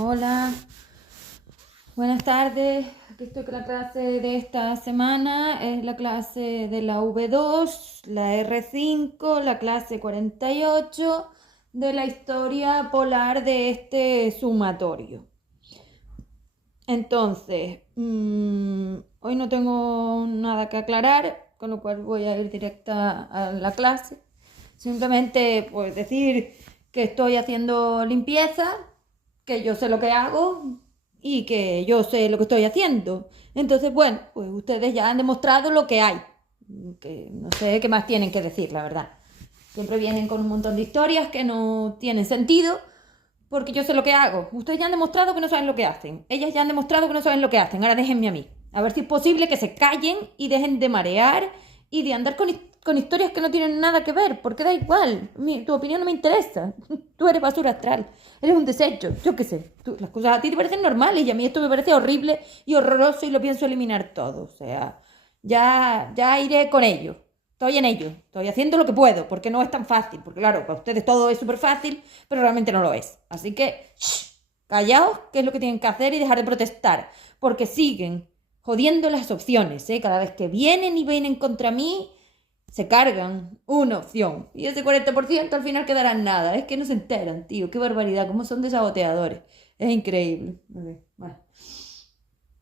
Hola, buenas tardes. Aquí estoy con la clase de esta semana. Es la clase de la V2, la R5, la clase 48 de la historia polar de este sumatorio. Entonces, hoy no tengo nada que aclarar, con lo cual voy a ir directa a la clase. Simplemente, pues, decir que estoy haciendo limpieza, que yo sé lo que hago y que yo sé lo que estoy haciendo. Entonces, bueno, pues ustedes ya han demostrado lo que hay. Que no sé qué más tienen que decir, la verdad. Siempre vienen con un montón de historias que no tienen sentido, porque yo sé lo que hago. Ustedes ya han demostrado que no saben lo que hacen. Ellas ya han demostrado que no saben lo que hacen. Ahora déjenme a mí. A ver si es posible que se callen y dejen de marear y de andar con historias que no tienen nada que ver, porque da igual. Tu opinión no me interesa. Tú eres basura astral. Eres un desecho. Yo qué sé. Las cosas a ti te parecen normales y a mí esto me parece horrible y horroroso y lo pienso eliminar todo. O sea, ya iré con ello. Estoy en ello, estoy haciendo lo que puedo, porque no es tan fácil, porque claro, para ustedes todo es súper fácil, pero realmente no lo es. Así que, callaos, que es lo que tienen que hacer y dejar de protestar, porque siguen jodiendo las opciones, ¿eh? Cada vez que vienen contra mí, se cargan una opción. Y ese 40% al final quedará en nada. Es que no se enteran, tío, qué barbaridad, cómo son de saboteadores. Es increíble. Bueno.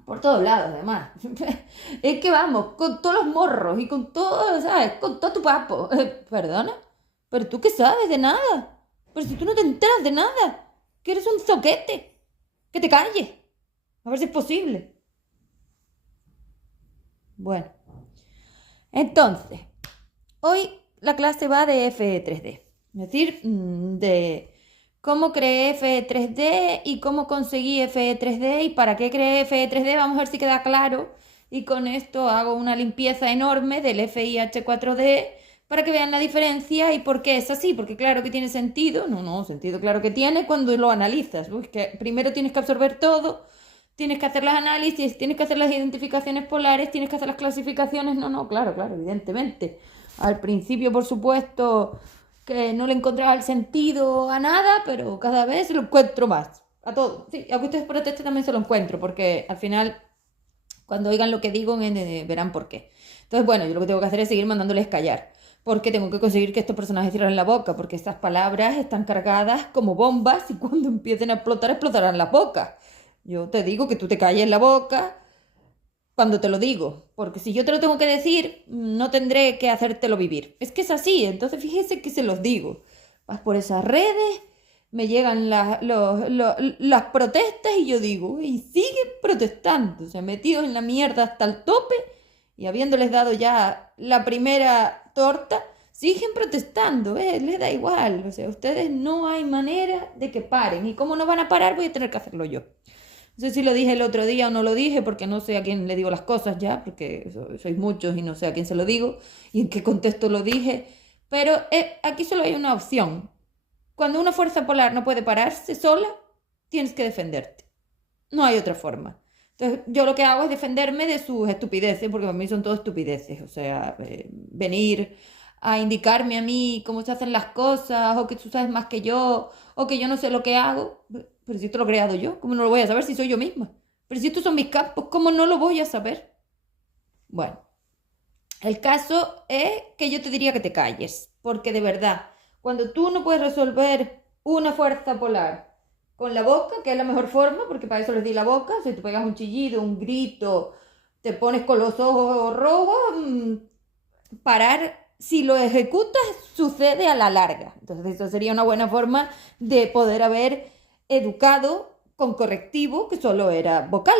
Por todos lados, además. Es que vamos, con todos los morros y con todo, ¿sabes? Con todo tu papo. ¿Perdona? ¿Pero tú qué sabes de nada? Pero si tú no te enteras de nada, que eres un zoquete. Que te calles. A ver si es posible. Bueno, entonces, hoy la clase va de FE3D. Es decir, de cómo creé FE3D y cómo conseguí FE3D y para qué creé FE3D. Vamos a ver si queda claro. Y con esto hago una limpieza enorme del FIH4D para que vean la diferencia y por qué es así. Porque claro que tiene sentido. No, sentido claro que tiene cuando lo analizas. Uy, que primero tienes que absorber todo, tienes que hacer los análisis, tienes que hacer las identificaciones polares, tienes que hacer las clasificaciones. No, claro, evidentemente. Al principio, por supuesto, que no le encontraba el sentido a nada, pero cada vez lo encuentro más. A todo. Sí, aunque ustedes protesten también se lo encuentro, porque al final, cuando oigan lo que digo, verán por qué. Entonces, bueno, yo lo que tengo que hacer es seguir mandándoles callar. Porque tengo que conseguir que estos personajes cierren la boca, porque estas palabras están cargadas como bombas y cuando empiecen a explotar, explotarán las bocas. Yo te digo que tú te calles la boca cuando te lo digo, porque si yo te lo tengo que decir, no tendré que hacértelo vivir. Es que es así, entonces fíjese que se los digo. Vas por esas redes, me llegan las protestas y yo digo, y siguen protestando, o sea, metidos en la mierda hasta el tope y habiéndoles dado ya la primera torta, siguen protestando, les da igual, o sea, ustedes no hay manera de que paren y como no van a parar voy a tener que hacerlo yo. No sé si lo dije el otro día o no lo dije, porque no sé a quién le digo las cosas ya, porque sois muchos y no sé a quién se lo digo y en qué contexto lo dije. Pero aquí solo hay una opción. Cuando una fuerza polar no puede pararse sola, tienes que defenderte. No hay otra forma. Entonces, yo lo que hago es defenderme de sus estupideces, porque para mí son todas estupideces. O sea, venir a indicarme a mí cómo se hacen las cosas, o que tú sabes más que yo, o que yo no sé lo que hago. Pero si esto lo he creado yo, ¿cómo no lo voy a saber si soy yo misma? Pero si estos son mis campos, ¿cómo no lo voy a saber? Bueno, el caso es que yo te diría que te calles, porque de verdad, cuando tú no puedes resolver una fuerza polar con la boca, que es la mejor forma, porque para eso les di la boca, si te pegas un chillido, un grito, te pones con los ojos rojos, parar, si lo ejecutas, sucede a la larga. Entonces, eso sería una buena forma de poder haber educado con correctivo, que solo era vocal.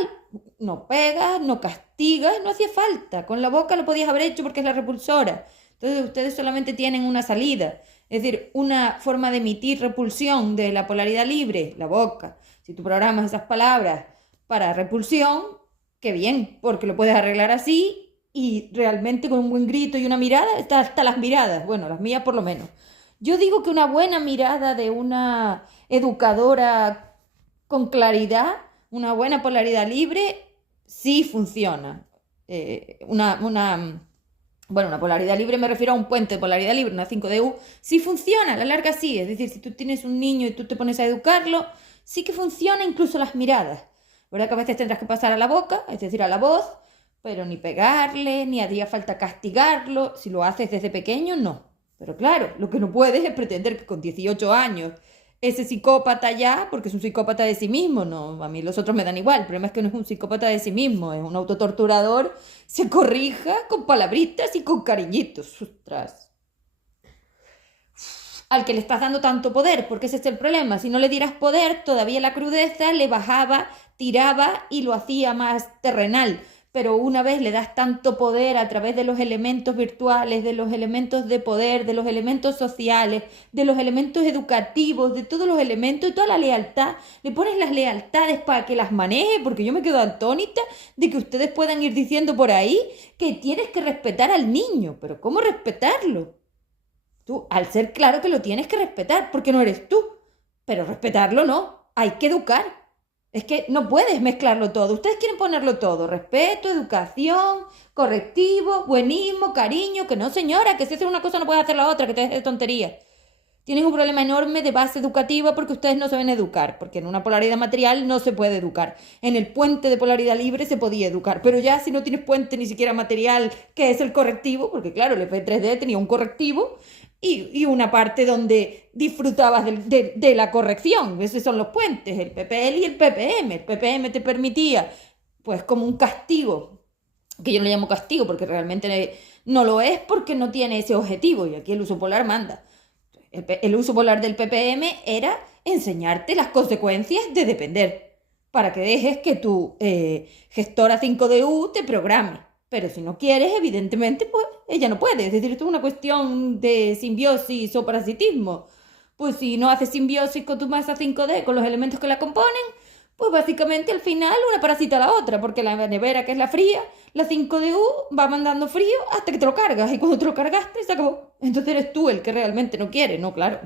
No pegas, no castigas, no hacía falta. Con la boca lo podías haber hecho porque es la repulsora. Entonces, ustedes solamente tienen una salida, es decir, una forma de emitir repulsión de la polaridad libre, la boca. Si tú programas esas palabras para repulsión, qué bien, porque lo puedes arreglar así y realmente con un buen grito y una mirada, hasta las miradas, bueno, las mías por lo menos. Yo digo que una buena mirada de una educadora con claridad, una buena polaridad libre, sí funciona. Bueno, una polaridad libre me refiero a un puente de polaridad libre, una 5DU, sí funciona, a la larga sí. Es decir, si tú tienes un niño y tú te pones a educarlo, sí que funciona incluso las miradas. ¿Verdad que a veces tendrás que pasar a la boca, es decir, a la voz, pero ni pegarle, ni haría falta castigarlo? Si lo haces desde pequeño, no. Pero claro, lo que no puedes es pretender que con 18 años ese psicópata ya, porque es un psicópata de sí mismo, no, a mí los otros me dan igual, el problema es que no es un psicópata de sí mismo, es un autotorturador, se corrija con palabritas y con cariñitos. Ostras. Al que le estás dando tanto poder, porque ese es el problema. Si no le dieras poder, todavía la crudeza le bajaba, tiraba y lo hacía más terrenal. Pero una vez le das tanto poder a través de los elementos virtuales, de los elementos de poder, de los elementos sociales, de los elementos educativos, de todos los elementos y toda la lealtad, le pones las lealtades para que las maneje, porque yo me quedo atónita de que ustedes puedan ir diciendo por ahí que tienes que respetar al niño. Pero ¿cómo respetarlo? Tú, al ser claro que lo tienes que respetar, porque no eres tú. Pero respetarlo no, hay que educar. Es que no puedes mezclarlo todo. Ustedes quieren ponerlo todo. Respeto, educación, correctivo, buenismo, cariño. Que no, señora, que si haces una cosa no puedes hacer la otra, que te dejes de tontería. Tienen un problema enorme de base educativa porque ustedes no saben educar, porque en una polaridad material no se puede educar. En el puente de polaridad libre se podía educar, pero ya si no tienes puente ni siquiera material, que es el correctivo, porque claro, el F3D tenía un correctivo y una parte donde disfrutabas de la corrección. Esos son los puentes, el PPL y el PPM. El PPM te permitía, pues como un castigo, que yo no le llamo castigo porque realmente no lo es porque no tiene ese objetivo y aquí el uso polar manda. El uso polar del PPM era enseñarte las consecuencias de depender, para que dejes que tu gestora 5DU te programe. Pero si no quieres, evidentemente, pues ella no puede. Es decir, esto es una cuestión de simbiosis o parasitismo. Pues si no haces simbiosis con tu masa 5D, con los elementos que la componen, pues básicamente al final una parasita a la otra, porque la nevera, que es la fría, la 5DU va mandando frío hasta que te lo cargas, y cuando te lo cargaste se acabó. Entonces eres tú el que realmente no quiere, no, claro.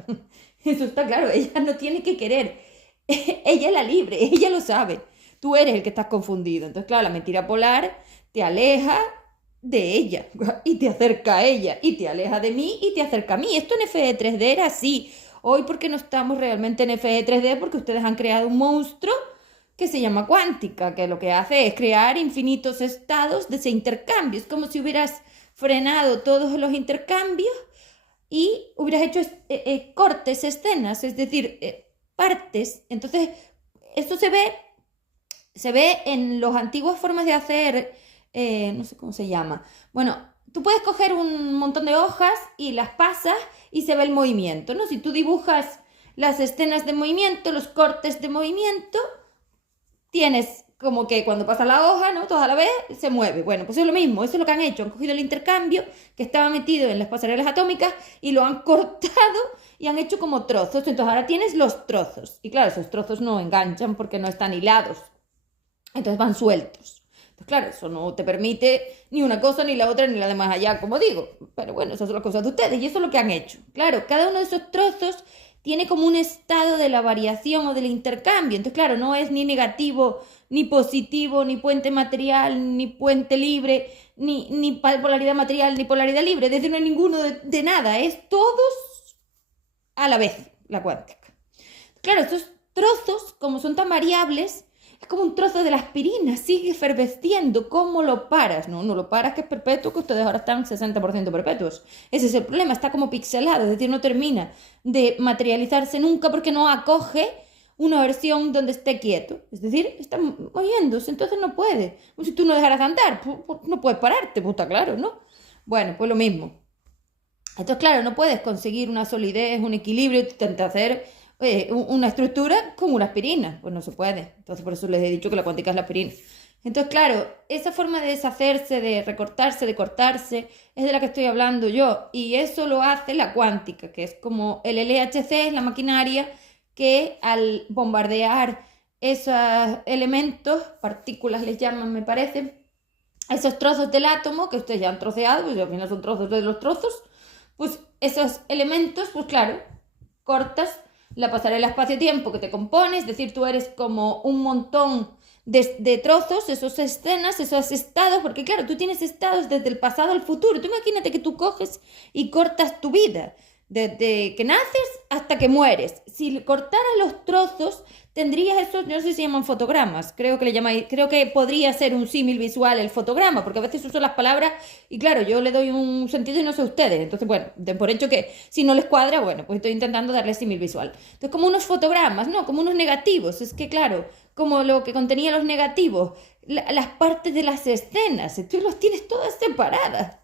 Eso está claro, ella no tiene que querer. Ella es la libre, ella lo sabe. Tú eres el que estás confundido. Entonces, claro, la mentira polar te aleja de ella y te acerca a ella y te aleja de mí y te acerca a mí. Esto en FE3D era así. Hoy, porque no estamos realmente en FE3D, porque ustedes han creado un monstruo que se llama cuántica, que lo que hace es crear infinitos estados de ese intercambio. Es como si hubieras frenado todos los intercambios y hubieras hecho cortes, escenas, es decir, partes. Entonces, esto se ve en las antiguas formas de hacer, no sé cómo se llama. Bueno, tú puedes coger un montón de hojas y las pasas y se ve el movimiento, ¿no? Si tú dibujas las escenas de movimiento, los cortes de movimiento, tienes como que cuando pasa la hoja, ¿no? Toda a la vez se mueve. Bueno, pues es lo mismo, eso es lo que han hecho. Han cogido el intercambio que estaba metido en las pasarelas atómicas y lo han cortado y han hecho como trozos. Entonces ahora tienes los trozos. Y claro, esos trozos no enganchan porque no están hilados. Entonces van sueltos. Entonces claro, eso no te permite ni una cosa, ni la otra, ni la de más allá, como digo. Pero bueno, esas son las cosas de ustedes y eso es lo que han hecho. Claro, cada uno de esos trozos tiene como un estado de la variación o del intercambio. Entonces, claro, no es ni negativo, ni positivo, ni puente material, ni puente libre, ni polaridad material, ni polaridad libre. Es decir, no hay ninguno de nada. Es todos a la vez, la cuántica. Claro, estos trozos, como son tan variables, es como un trozo de la aspirina, sigue efervesciendo. ¿Cómo lo paras? No lo paras, que es perpetuo, que ustedes ahora están 60% perpetuos. Ese es el problema, está como pixelado, es decir, no termina de materializarse nunca porque no acoge una versión donde esté quieto. Es decir, está moviéndose, entonces no puede. Si tú no dejaras de andar, no puedes pararte, puta, claro, ¿no? Bueno, pues lo mismo. Entonces, claro, no puedes conseguir una solidez, un equilibrio, intentas hacer una estructura con una aspirina. Pues no se puede. Entonces, por eso les he dicho que la cuántica es la aspirina. Entonces, claro, esa forma de deshacerse, de recortarse, de cortarse, es de la que estoy hablando yo. Y eso lo hace la cuántica, que es como el LHC, es la maquinaria que al bombardear esos elementos, partículas les llaman, me parece, esos trozos del átomo que ustedes ya han troceado, pues al final son trozos de los trozos, pues esos elementos, pues claro, cortas la pasarela espacio-tiempo que te compone, es decir, tú eres como un montón de trozos, esos escenas, esos estados, porque claro, tú tienes estados desde el pasado al futuro. Tú imagínate que tú coges y cortas tu vida Desde que naces hasta que mueres. Si cortaras los trozos, tendrías eso, no sé si se llaman fotogramas, creo que le llamáis, creo que podría ser un símil visual el fotograma, porque a veces uso las palabras y claro, yo le doy un sentido y no sé ustedes. Entonces, bueno, den por hecho que si no les cuadra, bueno, pues estoy intentando darle símil visual. Entonces, como unos fotogramas, no, como unos negativos. Es que claro, como lo que contenía los negativos, las partes de las escenas, tú los tienes todas separadas.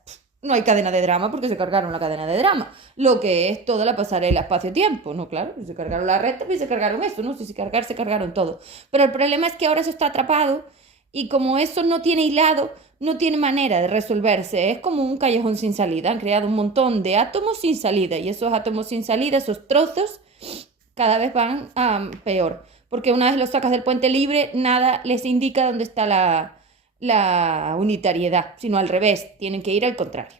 No hay cadena de drama porque se cargaron la cadena de drama. Lo que es toda la pasarela espacio-tiempo, ¿no? Claro, se cargaron la recta y se cargaron eso, ¿no? Si se cargar, se cargaron todo. Pero el problema es que ahora eso está atrapado y como eso no tiene hilado, no tiene manera de resolverse. Es como un callejón sin salida. Han creado un montón de átomos sin salida y esos átomos sin salida, esos trozos, cada vez van peor. Porque una vez los sacas del puente libre, nada les indica dónde está la unitariedad, sino al revés, tienen que ir al contrario.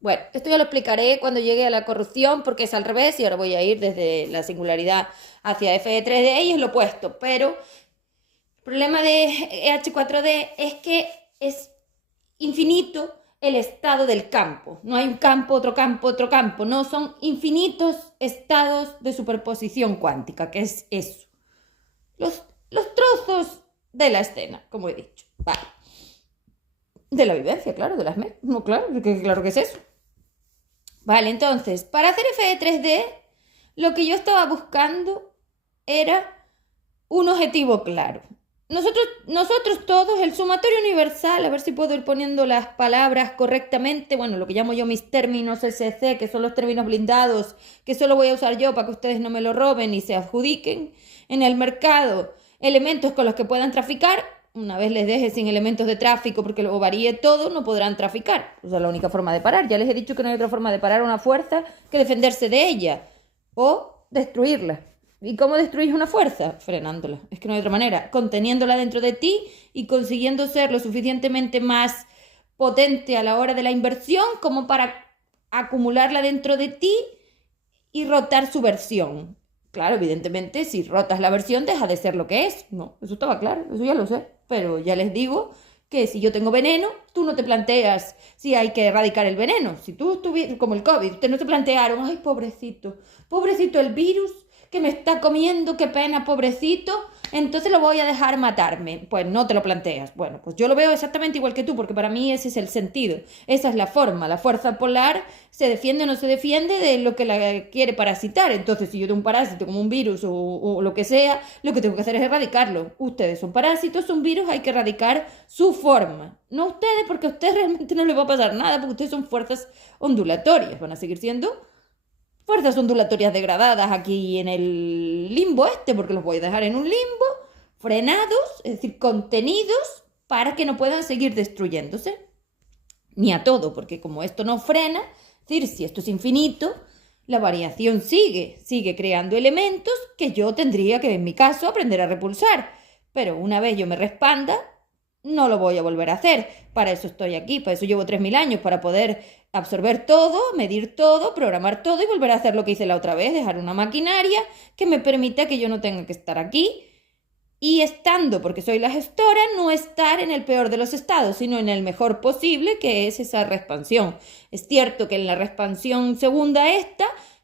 Bueno, esto ya lo explicaré cuando llegue a la corrupción porque es al revés y ahora voy a ir desde la singularidad hacia F3D y es lo opuesto, pero el problema de H4D es que es infinito el estado del campo. No hay un campo, otro campo, otro campo. No, son infinitos estados de superposición cuántica, que es eso. Los trozos de la escena, como he dicho. Vale. De la vivencia, claro, de las no, claro que es eso. Vale, entonces, para hacer F de 3D, lo que yo estaba buscando era un objetivo claro. Nosotros todos, el sumatorio universal, a ver si puedo ir poniendo las palabras correctamente, bueno, lo que llamo yo mis términos SC, que son los términos blindados, que solo voy a usar yo para que ustedes no me lo roben y se adjudiquen en el mercado, elementos con los que puedan traficar. Una vez les deje sin elementos de tráfico porque lo varíe todo, no podrán traficar. O sea, la única forma de parar. Ya les he dicho que no hay otra forma de parar una fuerza que defenderse de ella o destruirla. ¿Y cómo destruyes una fuerza? Frenándola. Es que no hay otra manera. Conteniéndola dentro de ti y consiguiendo ser lo suficientemente más potente a la hora de la inversión como para acumularla dentro de ti y rotar su versión. Claro, evidentemente, si rotas la versión deja de ser lo que es. No, eso estaba claro, eso ya lo sé. Pero ya les digo que si yo tengo veneno, tú no te planteas si hay que erradicar el veneno. Si tú estuvieras como el COVID, ustedes no se plantearon, ay, pobrecito el virus que me está comiendo, qué pena, pobrecito, entonces lo voy a dejar matarme. Pues no te lo planteas. Bueno, pues yo lo veo exactamente igual que tú, porque para mí ese es el sentido. Esa es la forma. La fuerza polar se defiende o no se defiende de lo que la quiere parasitar. Entonces, si yo tengo un parásito como un virus o lo que sea, lo que tengo que hacer es erradicarlo. Ustedes son parásitos, son virus, hay que erradicar su forma. No ustedes, porque a ustedes realmente no les va a pasar nada, porque ustedes son fuerzas ondulatorias. Van a seguir siendo fuerzas ondulatorias degradadas aquí en el limbo porque los voy a dejar en un limbo, frenados, es decir, contenidos, para que no puedan seguir destruyéndose. Ni a todo, porque como esto no frena, es decir, si esto es infinito, la variación sigue creando elementos que yo tendría que, en mi caso, aprender a repulsar. Pero una vez yo me respanda, no lo voy a volver a hacer. Para eso estoy aquí, para eso llevo 3000 años, para poder absorber todo, medir todo, programar todo y volver a hacer lo que hice la otra vez, dejar una maquinaria que me permita que yo no tenga que estar aquí y estando, porque soy la gestora, no estar en el peor de los estados, sino en el mejor posible, que es esa reexpansión. Es cierto que en la reexpansión segunda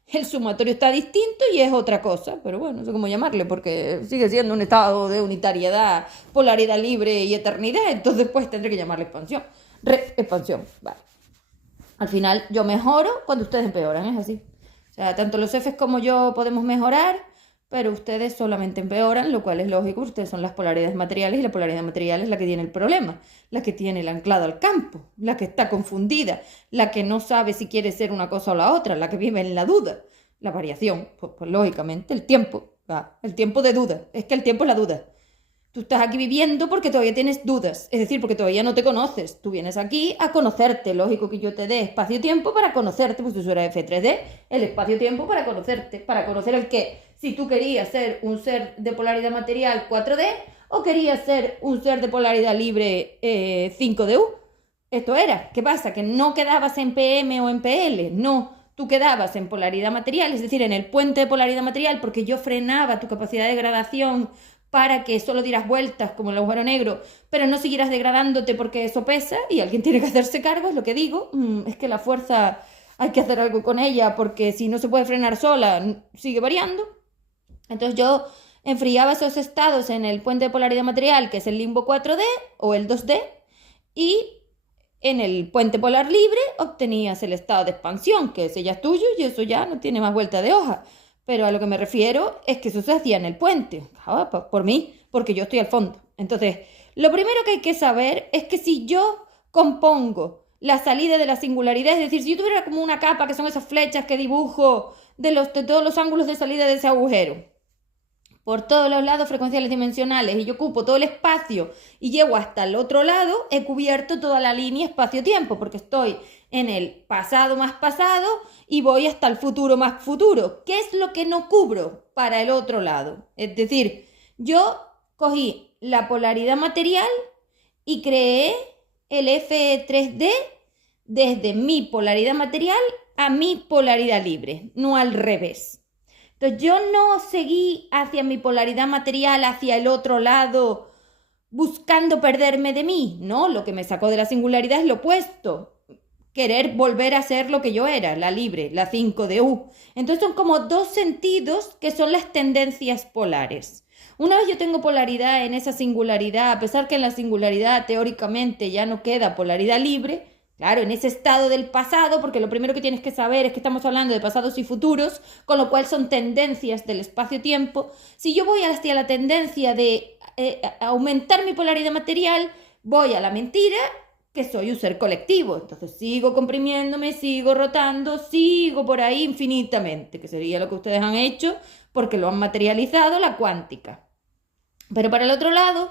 el sumatorio está distinto y es otra cosa, pero bueno, no sé cómo llamarle, porque sigue siendo un estado de unitariedad, polaridad libre y eternidad, entonces pues tendré que llamarle expansión. Expansión, vale. Al final yo mejoro cuando ustedes empeoran, es así. O sea, tanto los Fs como yo podemos mejorar, pero ustedes solamente empeoran, lo cual es lógico, ustedes son las polaridades materiales y la polaridad material es la que tiene el problema, la que tiene el anclado al campo, la que está confundida, la que no sabe si quiere ser una cosa o la otra, la que vive en la duda, la variación, pues lógicamente el tiempo de duda, es que el tiempo es la duda. Tú estás aquí viviendo porque todavía tienes dudas, es decir, porque todavía no te conoces. Tú vienes aquí a conocerte. Lógico que yo te dé espacio-tiempo para conocerte, pues tú eres F3D, el espacio-tiempo para conocerte, para conocer el qué. Si tú querías ser un ser de polaridad material 4D o querías ser un ser de polaridad libre 5DU. Esto era. ¿Qué pasa? Que no quedabas en PM o en PL, no. Tú quedabas en polaridad material, es decir, en el puente de polaridad material, porque yo frenaba tu capacidad de degradación para que solo dieras vueltas como el agujero negro, pero no siguieras degradándote porque eso pesa y alguien tiene que hacerse cargo, es lo que digo. Es que la fuerza hay que hacer algo con ella porque si no se puede frenar sola, sigue variando. Entonces yo enfriaba esos estados en el puente de polaridad material, que es el limbo 4D o el 2D, y en el puente polar libre obtenías el estado de expansión, que ese ya es tuyo y eso ya no tiene más vuelta de hoja. Pero a lo que me refiero es que eso se hacía en el puente, por mí, porque yo estoy al fondo. Entonces, lo primero que hay que saber es que si yo compongo la salida de la singularidad, es decir, si yo tuviera como una capa, que son esas flechas que dibujo de todos los ángulos de salida de ese agujero, por todos los lados frecuenciales dimensionales, y yo ocupo todo el espacio y llego hasta el otro lado, he cubierto toda la línea espacio-tiempo, porque estoy en el pasado más pasado y voy hasta el futuro más futuro. ¿Qué es lo que no cubro para el otro lado? Es decir, yo cogí la polaridad material y creé el Fe3D desde mi polaridad material a mi polaridad libre, no al revés. Entonces yo no seguí hacia mi polaridad material, hacia el otro lado, buscando perderme de mí, ¿no? Lo que me sacó de la singularidad es lo opuesto. Querer volver a ser lo que yo era, la libre, la 5 de U. Entonces son como dos sentidos que son las tendencias polares. Una vez yo tengo polaridad en esa singularidad, a pesar que en la singularidad teóricamente ya no queda polaridad libre, claro, en ese estado del pasado, porque lo primero que tienes que saber es que estamos hablando de pasados y futuros, con lo cual son tendencias del espacio-tiempo. Si yo voy hacia la tendencia de aumentar mi polaridad material, voy a la mentira que soy un ser colectivo. Entonces sigo comprimiéndome, sigo rotando, sigo por ahí infinitamente, que sería lo que ustedes han hecho porque lo han materializado la cuántica. Pero para el otro lado,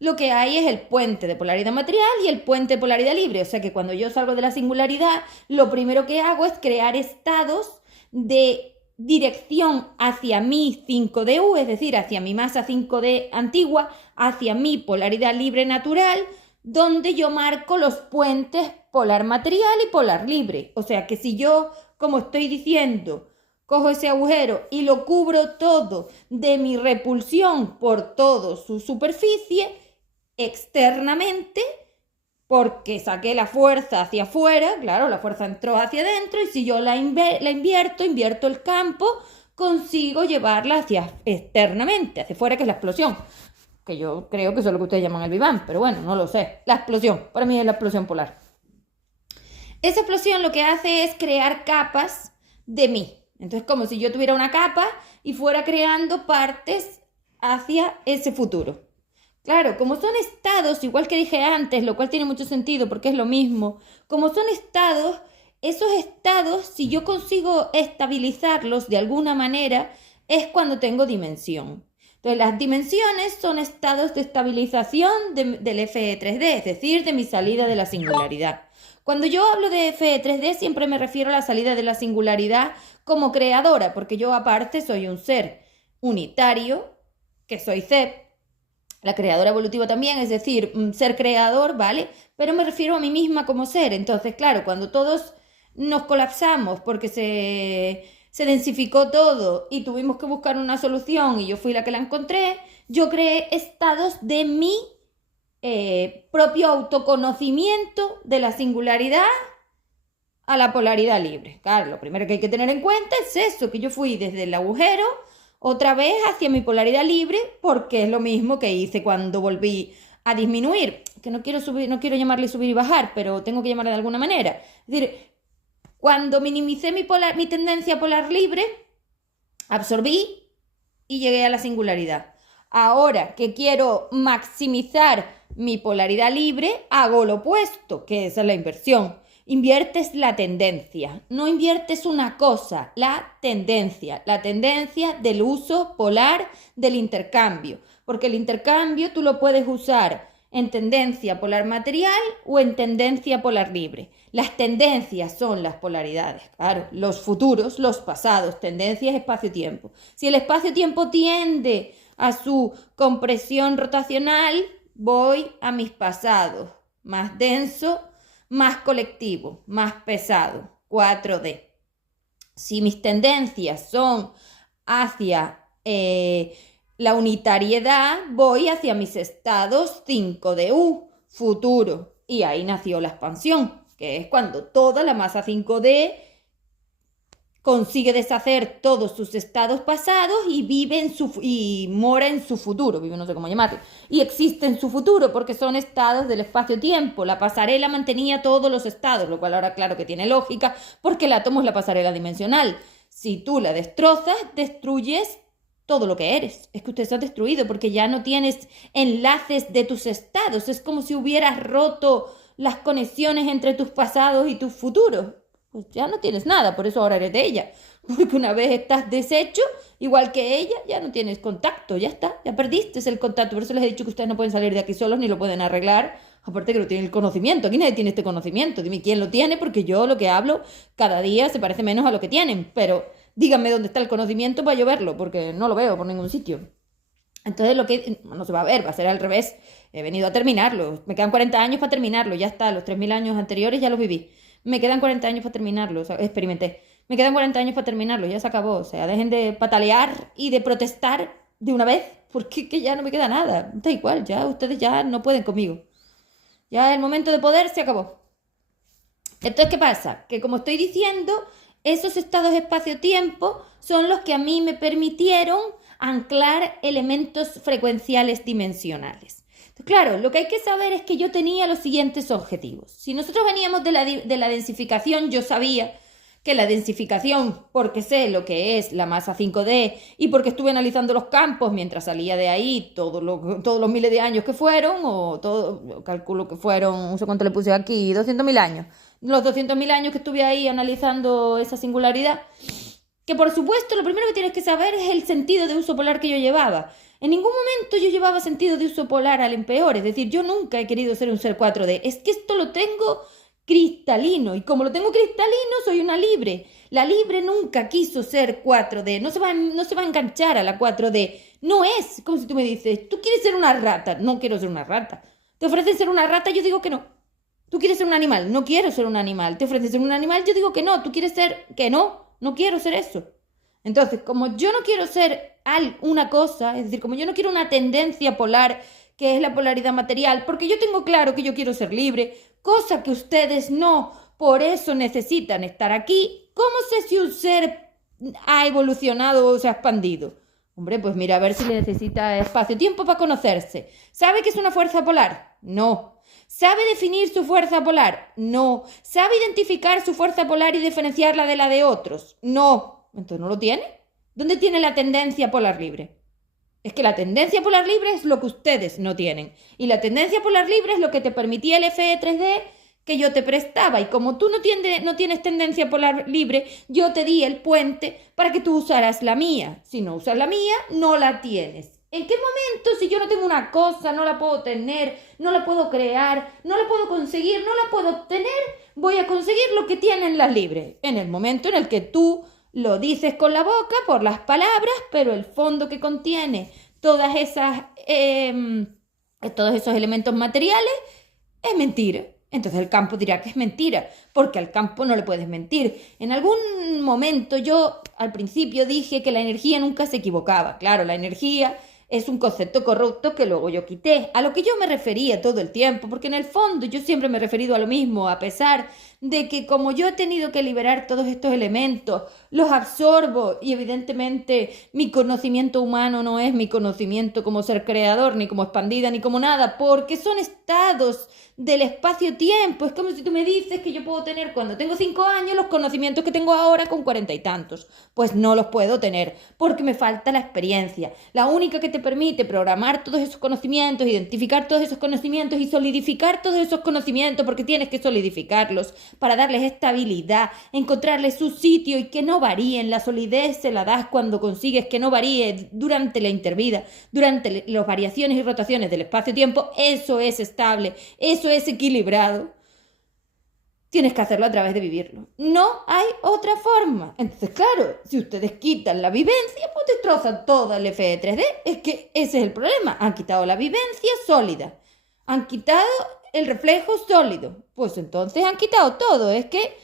lo que hay es el puente de polaridad material y el puente de polaridad libre. O sea que cuando yo salgo de la singularidad, lo primero que hago es crear estados de dirección hacia mi 5DU, es decir, hacia mi masa 5D antigua, hacia mi polaridad libre natural, donde yo marco los puentes polar material y polar libre. O sea que si yo, como estoy diciendo, cojo ese agujero y lo cubro todo de mi repulsión por toda su superficie, externamente, porque saqué la fuerza hacia afuera, claro, la fuerza entró hacia adentro, y si yo la invierto el campo, consigo llevarla hacia externamente, hacia afuera, que es la explosión, que yo creo que eso es lo que ustedes llaman el Big Bang, pero bueno, no lo sé. La explosión, para mí es la explosión polar. Esa explosión lo que hace es crear capas de mí. Entonces, como si yo tuviera una capa y fuera creando partes hacia ese futuro. Claro, como son estados, igual que dije antes, lo cual tiene mucho sentido porque es lo mismo, como son estados, esos estados, si yo consigo estabilizarlos de alguna manera, es cuando tengo dimensión. Entonces, las dimensiones son estados de estabilización del Fe3D, es decir, de mi salida de la singularidad. Cuando yo hablo de Fe3D, siempre me refiero a la salida de la singularidad como creadora, porque yo aparte soy un ser unitario, que soy CEP, la creadora evolutiva también, es decir, ser creador, ¿vale? Pero me refiero a mí misma como ser. Entonces, claro, cuando todos nos colapsamos porque se densificó todo y tuvimos que buscar una solución y yo fui la que la encontré, yo creé estados de mi propio autoconocimiento de la singularidad a la polaridad libre. Claro, lo primero que hay que tener en cuenta es eso, que yo fui desde el agujero otra vez hacia mi polaridad libre, porque es lo mismo que hice cuando volví a disminuir, que no quiero llamarle subir y bajar, pero tengo que llamarle de alguna manera. Es decir, cuando minimicé mi tendencia polar libre, absorbí y llegué a la singularidad. Ahora que quiero maximizar mi polaridad libre, hago lo opuesto, que es la inversión. Inviertes la tendencia, no inviertes una cosa, la tendencia del uso polar del intercambio, porque el intercambio tú lo puedes usar en tendencia polar material o en tendencia polar libre. Las tendencias son las polaridades, claro, los futuros, los pasados, tendencias espacio-tiempo. Si el espacio-tiempo tiende a su compresión rotacional, voy a mis pasados, más denso, más colectivo, más pesado, 4D. Si mis tendencias son hacia la unitariedad, voy hacia mis estados 5DU, futuro. Y ahí nació la expansión, que es cuando toda la masa 5D consigue deshacer todos sus estados pasados y y mora en su futuro, vive no sé cómo llamarlo, y existe en su futuro porque son estados del espacio-tiempo. La pasarela mantenía todos los estados, lo cual ahora claro que tiene lógica porque el átomo es la pasarela dimensional. Si tú la destrozas, destruyes todo lo que eres. Es que usted se ha destruido porque ya no tienes enlaces de tus estados. Es como si hubieras roto las conexiones entre tus pasados y tus futuros. Pues ya no tienes nada, por eso ahora eres de ella. Porque una vez estás deshecho, igual que ella, ya no tienes contacto, ya está, ya perdiste el contacto. Por eso les he dicho que ustedes no pueden salir de aquí solos ni lo pueden arreglar. Aparte que no tienen el conocimiento. Aquí nadie tiene este conocimiento. Dime quién lo tiene, porque yo lo que hablo cada día se parece menos a lo que tienen. Pero díganme dónde está el conocimiento para yo verlo, porque no lo veo por ningún sitio. Entonces lo que no se va a ver, va a ser al revés. He venido a terminarlo. Me quedan 40 años para terminarlo, ya está. Los 3000 años anteriores ya los viví. Me quedan 40 años para terminarlo, o sea, experimenté. Me quedan 40 años para terminarlo, ya se acabó. O sea, dejen de patalear y de protestar de una vez, porque que ya no me queda nada. Da igual, ya ustedes ya no pueden conmigo. Ya el momento de poder se acabó. Entonces, ¿qué pasa? Que como estoy diciendo, esos estados espacio-tiempo son los que a mí me permitieron anclar elementos frecuenciales dimensionales. Claro, lo que hay que saber es que yo tenía los siguientes objetivos. Si nosotros veníamos de la densificación, yo sabía que la densificación, porque sé lo que es la masa 5D y porque estuve analizando los campos mientras salía de ahí todos los miles de años que fueron, o todo, calculo que fueron, no sé cuánto le puse aquí, 200.000 años. Los 200.000 años que estuve ahí analizando esa singularidad, que por supuesto lo primero que tienes que saber es el sentido de uso polar que yo llevaba. En ningún momento yo llevaba sentido de uso polar al empeor, es decir, yo nunca he querido ser un ser 4D, es que esto lo tengo cristalino, y como lo tengo cristalino soy una libre. La libre nunca quiso ser 4D, no se va a enganchar a la 4D, no es como si tú me dices, tú quieres ser una rata, no quiero ser una rata, te ofrecen ser una rata, yo digo que no. Tú quieres ser un animal, no quiero ser un animal, te ofrecen ser un animal, yo digo que no, tú quieres ser que no quiero ser eso. Entonces, como yo no quiero ser una cosa, es decir, como yo no quiero una tendencia polar, que es la polaridad material, porque yo tengo claro que yo quiero ser libre, cosa que ustedes no, por eso necesitan estar aquí. ¿Cómo sé si un ser ha evolucionado o se ha expandido? Hombre, pues mira, a ver si le necesita espacio-tiempo para conocerse. ¿Sabe que es una fuerza polar? No. ¿Sabe definir su fuerza polar? No. ¿Sabe identificar su fuerza polar y diferenciarla de la de otros? No. Entonces no lo tiene. ¿Dónde tiene la tendencia polar libre? Es que la tendencia polar libre es lo que ustedes no tienen. Y la tendencia polar libre es lo que te permitía el FE3D que yo te prestaba. Y como tú no tienes tendencia polar libre, yo te di el puente para que tú usaras la mía. Si no usas la mía, no la tienes. ¿En qué momento, si yo no tengo una cosa, no la puedo tener, no la puedo crear, no la puedo conseguir, no la puedo obtener, voy a conseguir lo que tienen las libres? En el momento en el que tú lo dices con la boca, por las palabras, pero el fondo que contiene todos esos elementos materiales es mentira. Entonces el campo dirá que es mentira, porque al campo no le puedes mentir. En algún momento yo al principio dije que la energía nunca se equivocaba. Claro, la energía es un concepto corrupto que luego yo quité. A lo que yo me refería todo el tiempo, porque en el fondo yo siempre me he referido a lo mismo, a pesar de que como yo he tenido que liberar todos estos elementos, los absorbo y evidentemente mi conocimiento humano no es mi conocimiento como ser creador, ni como expandida, ni como nada, porque son estados del espacio-tiempo. Es como si tú me dices que yo puedo tener cuando tengo 5 años los conocimientos que tengo ahora con 40 y tantos. Pues no los puedo tener porque me falta la experiencia. La única que te permite programar todos esos conocimientos, identificar todos esos conocimientos y solidificar todos esos conocimientos, porque tienes que solidificarlos para darles estabilidad, encontrarles su sitio y que no varíen. La solidez se la das cuando consigues que no varíe durante la intervida, durante las variaciones y rotaciones del espacio-tiempo. Eso es estable, eso es equilibrado. Tienes que hacerlo a través de vivirlo. No hay otra forma. Entonces, claro, si ustedes quitan la vivencia, pues destrozan todo el FE3D. Es que ese es el problema. Han quitado la vivencia sólida. Han quitado el reflejo sólido. Pues entonces han quitado todo. Es que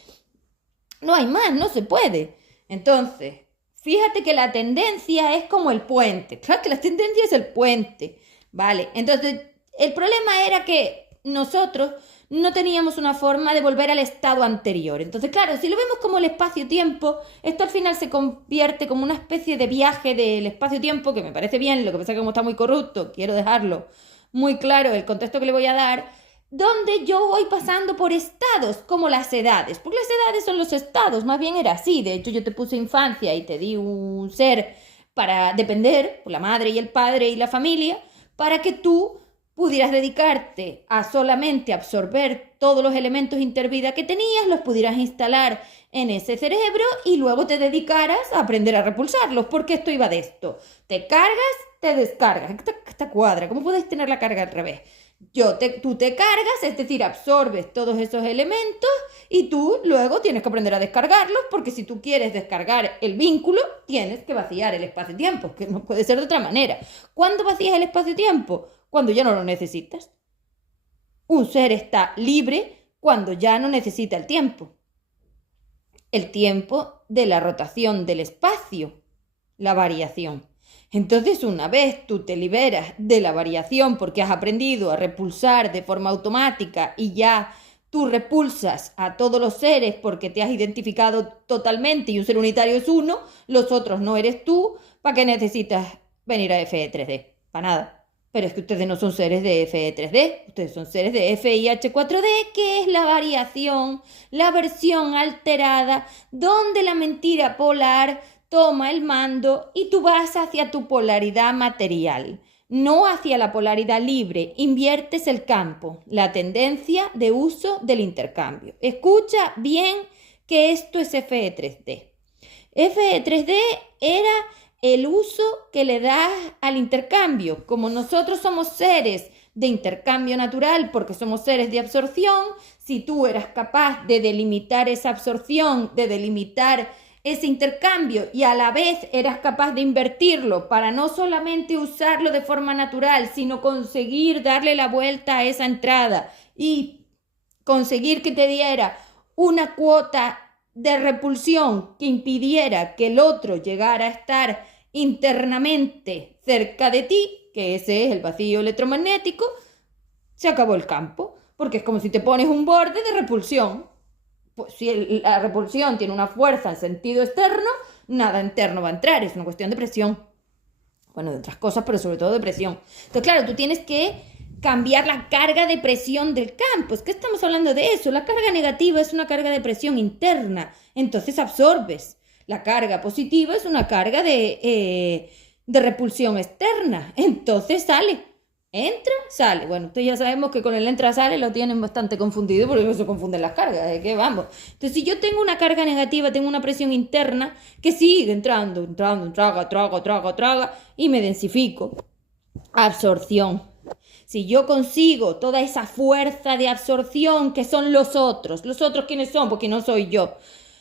no hay más, no se puede. Entonces, fíjate que la tendencia es como el puente. Claro que la tendencia es el puente. Vale, entonces el problema era que nosotros no teníamos una forma de volver al estado anterior. Entonces, claro, si lo vemos como el espacio-tiempo, esto al final se convierte como una especie de viaje del espacio-tiempo, que me parece bien, lo que pasa es que como está muy corrupto, quiero dejarlo muy claro el contexto que le voy a dar, donde yo voy pasando por estados, como las edades, porque las edades son los estados, más bien era así. De hecho, yo te puse infancia y te di un ser para depender, por la madre y el padre y la familia, para que tú pudieras dedicarte a solamente absorber todos los elementos intervida que tenías, los pudieras instalar en ese cerebro y luego te dedicaras a aprender a repulsarlos, porque esto iba de esto. Te cargas, te descargas. Esta cuadra, ¿cómo puedes tener la carga al revés? Tú te cargas, es decir, absorbes todos esos elementos y tú luego tienes que aprender a descargarlos, porque si tú quieres descargar el vínculo, tienes que vaciar el espacio-tiempo, que no puede ser de otra manera. ¿Cuándo vacías el espacio-tiempo? Cuando ya no lo necesitas. Un ser está libre cuando ya no necesita el tiempo. El tiempo de la rotación del espacio, la variación. Entonces, una vez tú te liberas de la variación porque has aprendido a repulsar de forma automática y ya tú repulsas a todos los seres porque te has identificado totalmente y un ser unitario es uno, los otros no eres tú, ¿para qué necesitas venir a FE3D? Para nada. Pero es que ustedes no son seres de FE3D, ustedes son seres de FIH4D, que es la variación, la versión alterada, donde la mentira polar toma el mando y tú vas hacia tu polaridad material, no hacia la polaridad libre. Inviertes el campo, la tendencia de uso del intercambio. Escucha bien que esto es FE3D. FE3D era el uso que le das al intercambio. Como nosotros somos seres de intercambio natural porque somos seres de absorción, si tú eras capaz de delimitar esa absorción, de delimitar ese intercambio y a la vez eras capaz de invertirlo para no solamente usarlo de forma natural, sino conseguir darle la vuelta a esa entrada y conseguir que te diera una cuota de repulsión que impidiera que el otro llegara a estar internamente cerca de ti, que ese es el vacío electromagnético, se acabó el campo, porque es como si te pones un borde de repulsión. Pues si la repulsión tiene una fuerza en sentido externo, nada interno va a entrar, es una cuestión de presión. Bueno, de otras cosas, pero sobre todo de presión. Entonces, claro, tú tienes que cambiar la carga de presión del campo. Es que estamos hablando de eso. La carga negativa es una carga de presión interna. Entonces absorbes. La carga positiva es una carga de repulsión externa. Entonces sale. Entra, sale. Bueno, entonces ya sabemos que con el entra-sale lo tienen bastante confundido porque no se confunden las cargas. ¿De qué vamos? Entonces, si yo tengo una carga negativa, tengo una presión interna que sigue entrando, traga, y me densifico. Absorción. Si yo consigo toda esa fuerza de absorción que son los otros ¿quiénes son? Porque no soy yo.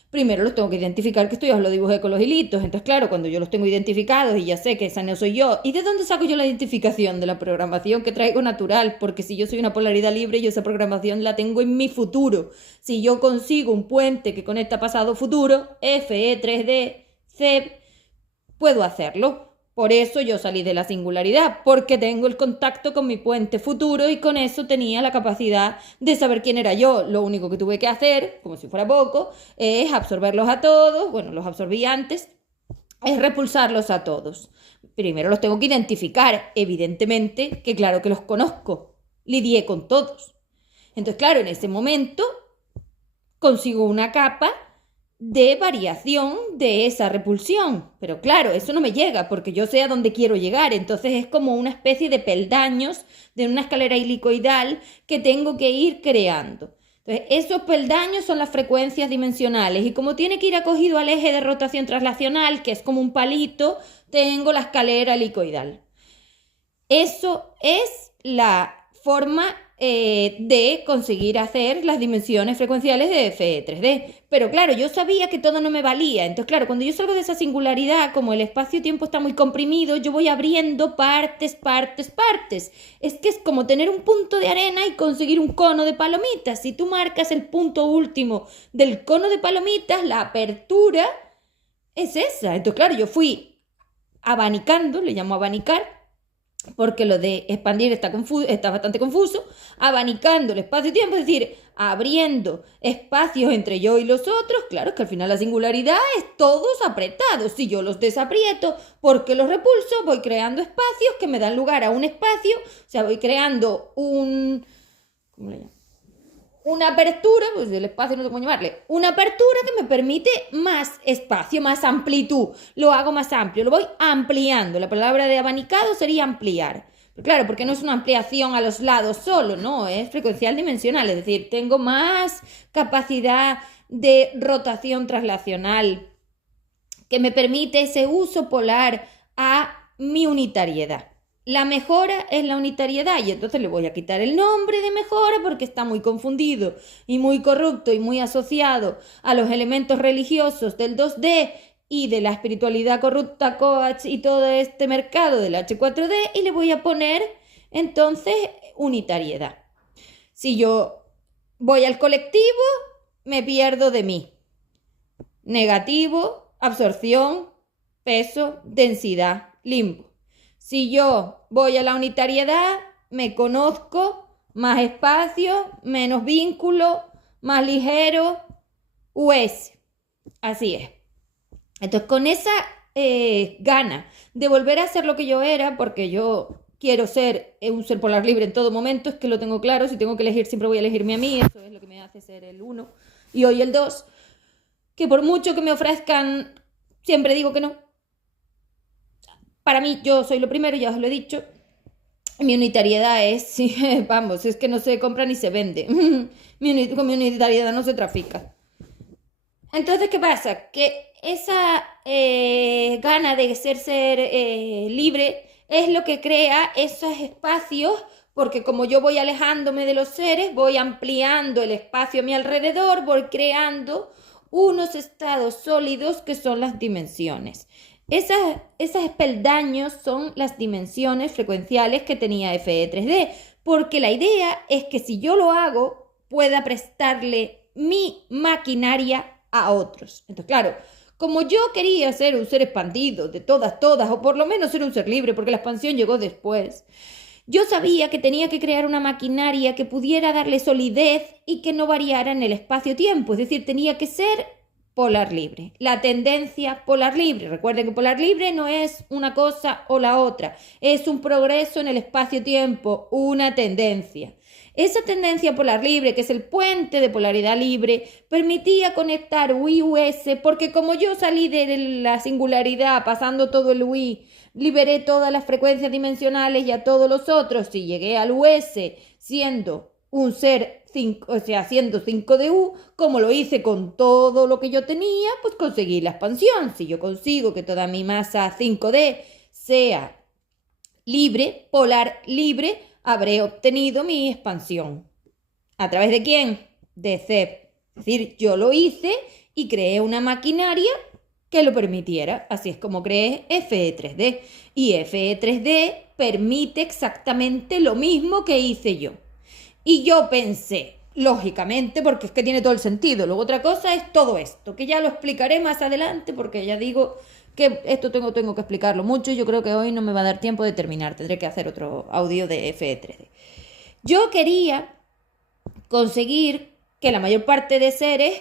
Primero los tengo que identificar, que esto ya os lo dibujé con los hilitos. Entonces, claro, cuando yo los tengo identificados y ya sé que esa no soy yo, ¿y de dónde saco yo la identificación? De la programación que traigo natural, porque si yo soy una polaridad libre, yo esa programación la tengo en mi futuro. Si yo consigo un puente que conecta pasado-futuro, FE3D, C, puedo hacerlo. Por eso yo salí de la singularidad, porque tengo el contacto con mi puente futuro y con eso tenía la capacidad de saber quién era yo. Lo único que tuve que hacer, como si fuera poco, es absorberlos a todos. Bueno, los absorbí antes, es repulsarlos a todos. Primero los tengo que identificar, evidentemente, que claro que los conozco, lidié con todos. Entonces, claro, en ese momento consigo una capa de variación de esa repulsión. Pero claro, eso no me llega porque yo sé a dónde quiero llegar. Entonces es como una especie de peldaños de una escalera helicoidal que tengo que ir creando. Entonces, esos peldaños son las frecuencias dimensionales y como tiene que ir acogido al eje de rotación traslacional, que es como un palito, tengo la escalera helicoidal. Eso es la forma de conseguir hacer las dimensiones frecuenciales de FE3D. Pero claro, yo sabía que todo no me valía. Entonces, claro, cuando yo salgo de esa singularidad, como el espacio-tiempo está muy comprimido, yo voy abriendo partes. Es que es como tener un punto de arena y conseguir un cono de palomitas. Si tú marcas el punto último del cono de palomitas, la apertura es esa. Entonces, claro, yo fui abanicando, le llamo abanicar, porque lo de expandir está bastante confuso, abanicando el espacio-tiempo, es decir, abriendo espacios entre yo y los otros. Claro, es que al final la singularidad es todos apretados. Si yo los desaprieto porque los repulso, voy creando espacios que me dan lugar a un espacio, o sea, voy creando ¿cómo le llamo? Una apertura, pues el espacio no sé cómo llamarle, una apertura que me permite más espacio, más amplitud, lo hago más amplio, lo voy ampliando. La palabra de abanicado sería ampliar. Pero claro, porque no es una ampliación a los lados solo, no, es frecuencial dimensional, es decir, tengo más capacidad de rotación traslacional que me permite ese uso polar a mi unitariedad. La mejora es la unitariedad y entonces le voy a quitar el nombre de mejora porque está muy confundido y muy corrupto y muy asociado a los elementos religiosos del 2D y de la espiritualidad corrupta coach y todo este mercado del H4D, y le voy a poner entonces unitariedad. Si yo voy al colectivo, me pierdo de mí. Negativo, absorción, peso, densidad, limbo. Si yo voy a la unitariedad, me conozco, más espacio, menos vínculo, más ligero, US. Así es. Entonces, con esa gana de volver a ser lo que yo era, porque yo quiero ser un ser polar libre en todo momento, es que lo tengo claro. Si tengo que elegir, siempre voy a elegirme a mí. Eso es lo que me hace ser el 1 y hoy el 2. Que por mucho que me ofrezcan, siempre digo que no. Para mí, yo soy lo primero, ya os lo he dicho. Mi unitariedad es, sí, vamos, es que no se compra ni se vende. Con mi unitariedad no se trafica. Entonces, ¿qué pasa? Que esa gana de ser libre es lo que crea esos espacios, porque como yo voy alejándome de los seres, voy ampliando el espacio a mi alrededor, voy creando unos estados sólidos que son las dimensiones. Esos peldaños son las dimensiones frecuenciales que tenía FE3D, porque la idea es que si yo lo hago, pueda prestarle mi maquinaria a otros. Entonces, claro, como yo quería ser un ser expandido de todas, o por lo menos ser un ser libre, porque la expansión llegó después, yo sabía que tenía que crear una maquinaria que pudiera darle solidez y que no variara en el espacio-tiempo, es decir, tenía que ser polar libre, la tendencia polar libre. Recuerden que polar libre no es una cosa o la otra, es un progreso en el espacio-tiempo, una tendencia. Esa tendencia polar libre, que es el puente de polaridad libre, permitía conectar UI-US, porque como yo salí de la singularidad pasando todo el UI, liberé todas las frecuencias dimensionales y a todos los otros, y llegué al US siendo un ser 5, o sea, siendo 5 de U, como lo hice con todo lo que yo tenía, pues conseguí la expansión. Si yo consigo que toda mi masa 5D sea libre, polar libre, habré obtenido mi expansión. ¿A través de quién? De CEP. Es decir, yo lo hice y creé una maquinaria que lo permitiera. Así es como creé FE3D. Y FE3D permite exactamente lo mismo que hice yo. Y yo pensé, lógicamente, porque es que tiene todo el sentido. Luego otra cosa es todo esto, que ya lo explicaré más adelante, porque ya digo que esto tengo que explicarlo mucho y yo creo que hoy no me va a dar tiempo de terminar. Tendré que hacer otro audio de FE3D. Yo quería conseguir que la mayor parte de seres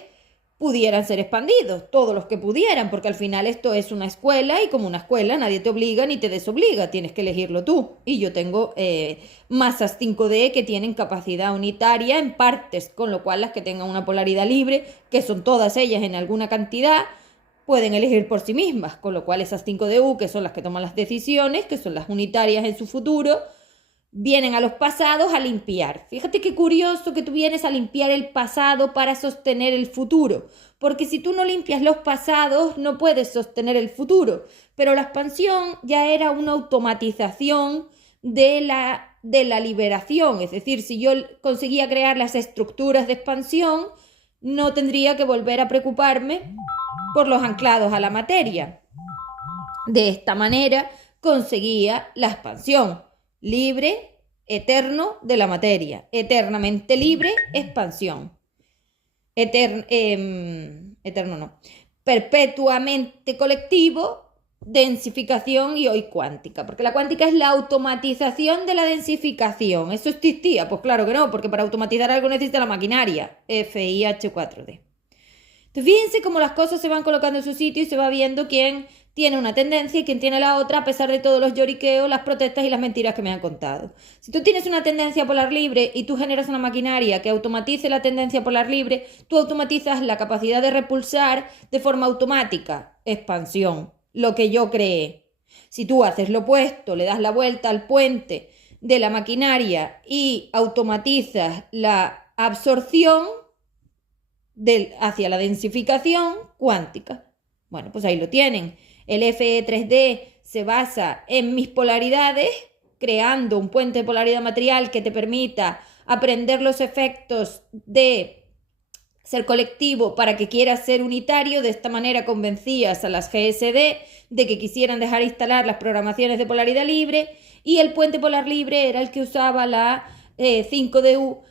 pudieran ser expandidos, todos los que pudieran, porque al final esto es una escuela y como una escuela nadie te obliga ni te desobliga, tienes que elegirlo tú. Y yo tengo masas 5D que tienen capacidad unitaria en partes, con lo cual las que tengan una polaridad libre, que son todas ellas en alguna cantidad, pueden elegir por sí mismas, con lo cual esas 5DU, que son las que toman las decisiones, que son las unitarias en su futuro, vienen a los pasados a limpiar. Fíjate qué curioso que tú vienes a limpiar el pasado para sostener el futuro, porque si tú no limpias los pasados no puedes sostener el futuro, pero la expansión ya era una automatización de la liberación, es decir, si yo conseguía crear las estructuras de expansión, no tendría que volver a preocuparme por los anclados a la materia. De esta manera conseguía la expansión. Libre, eterno de la materia. Eternamente libre, expansión. Eterno no. Perpetuamente colectivo, densificación y hoy cuántica, porque la cuántica es la automatización de la densificación. ¿Eso existía? Pues claro que no, porque para automatizar algo necesita la maquinaria, FIH4D. Entonces fíjense cómo las cosas se van colocando en su sitio y se va viendo quién tiene una tendencia y quién tiene la otra, a pesar de todos los lloriqueos, las protestas y las mentiras que me han contado. Si tú tienes una tendencia polar libre y tú generas una maquinaria que automatice la tendencia polar libre, tú automatizas la capacidad de repulsar de forma automática, expansión, lo que yo creé. Si tú haces lo opuesto, le das la vuelta al puente de la maquinaria y automatizas la absorción hacia la densificación cuántica. Bueno, pues ahí lo tienen. El FE3D se basa en mis polaridades, creando un puente de polaridad material que te permita aprender los efectos de ser colectivo para que quieras ser unitario. De esta manera convencías a las GSD de que quisieran dejar instalar las programaciones de polaridad libre, y el puente polar libre era el que usaba la 5DU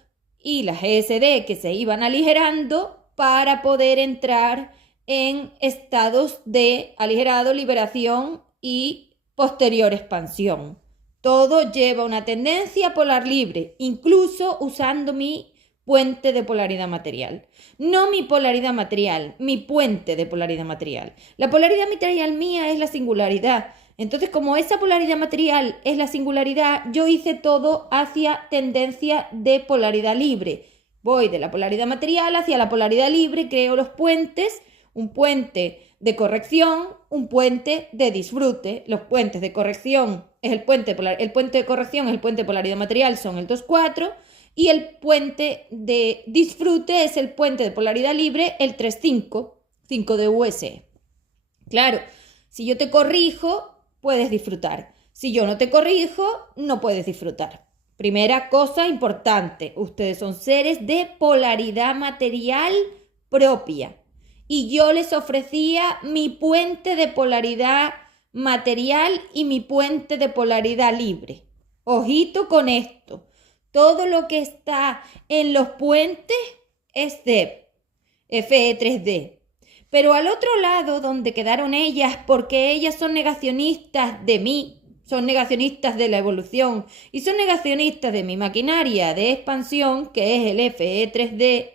y la GSD, que se iban aligerando para poder entrar en estados de aligerado, liberación y posterior expansión. Todo lleva una tendencia polar libre, incluso usando mi puente de polaridad material. No mi polaridad material, mi puente de polaridad material. La polaridad material mía es la singularidad. Entonces, como esa polaridad material es la singularidad, yo hice todo hacia tendencia de polaridad libre. Voy de la polaridad material hacia la polaridad libre, creo los puentes, un puente de corrección, un puente de disfrute. Los puentes de corrección es el puente de corrección es el puente de polaridad material, son el 2,4, y el puente de disfrute es el puente de polaridad libre, el 3,5, 5 de US. Claro, si yo te corrijo, puedes disfrutar. Si yo no te corrijo, no puedes disfrutar. Primera cosa importante, ustedes son seres de polaridad material propia. Y yo les ofrecía mi puente de polaridad material y mi puente de polaridad libre. Ojito con esto. Todo lo que está en los puentes es de FE3D. Pero al otro lado, donde quedaron ellas, porque ellas son negacionistas de mí, son negacionistas de la evolución y son negacionistas de mi maquinaria de expansión, que es el FE3D,